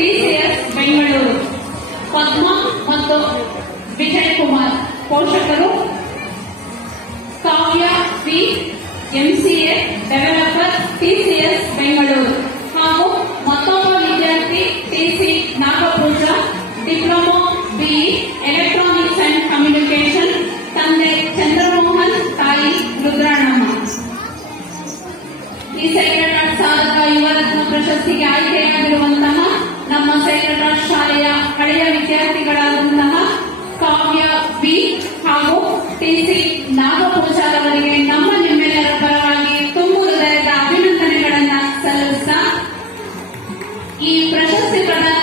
TCS Bengaluru. ಪದ್ಮ ಮತ್ತು ವಿಜಯ್ ಕುಮಾರ್ ಪೋಷಕರು. Kavya P MCA developer TCS Bengaluru ಹಾಗೂ ಮತ್ತೊಬ್ಬ ವಿದ್ಯಾರ್ಥಿ TC Nagpur diploma BE electronics and communication. ತಂದೆ ಚಂದ್ರಮೋಹನ್, ತಾಯಿ ರುದ್ರಾಣಮ್ಮ. ಈ ಸೈಕ್ರೆಡ್ ಆರ್ಟ್ ಸಾಧಕ ಯುವರತ್ನ ಪ್ರಶಸ್ತಿಗೆ ಆಯ್ಕೆಯಾಗಿರುವಂತಹ ನಮ್ಮ ಸೈಕ್ರೆಡ್ ಆರ್ಟ್ ಶಾಲೆಯ ಹಳೆಯ ವಿದ್ಯಾರ್ಥಿಗಳಾದಂತಹ ಕಾವ್ಯ ಬಿ ಹಾಗೂ ಟಿಸಿ ನಾಗಪೂಜಾರ್ ಅವರಿಗೆ ನಿಮ್ಮೆಲ್ಲರ ಪರವಾಗಿ ತುಂಬು ಹೃದಯದ ಅಭಿನಂದನೆಗಳನ್ನ ಸಲ್ಲಿಸ್ತಾ ಈ ಪ್ರಶಸ್ತಿ ಪ್ರದಾನ